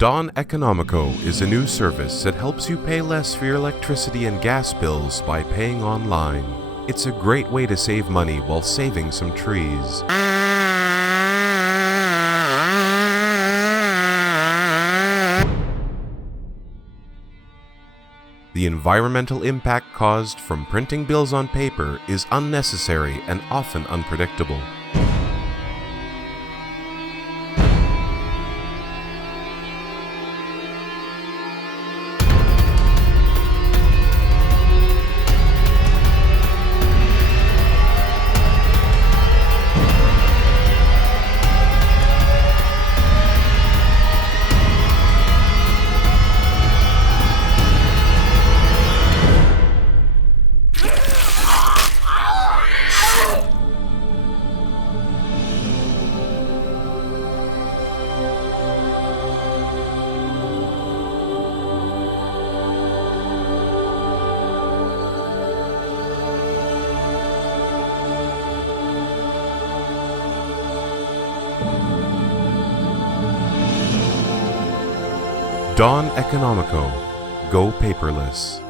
Dawn Economico is a new service that helps you pay less for your electricity and gas bills by paying online. It's a great way to save money while saving some trees. The environmental impact caused from printing bills on paper is unnecessary and often unpredictable. Dawn Economico. Go paperless.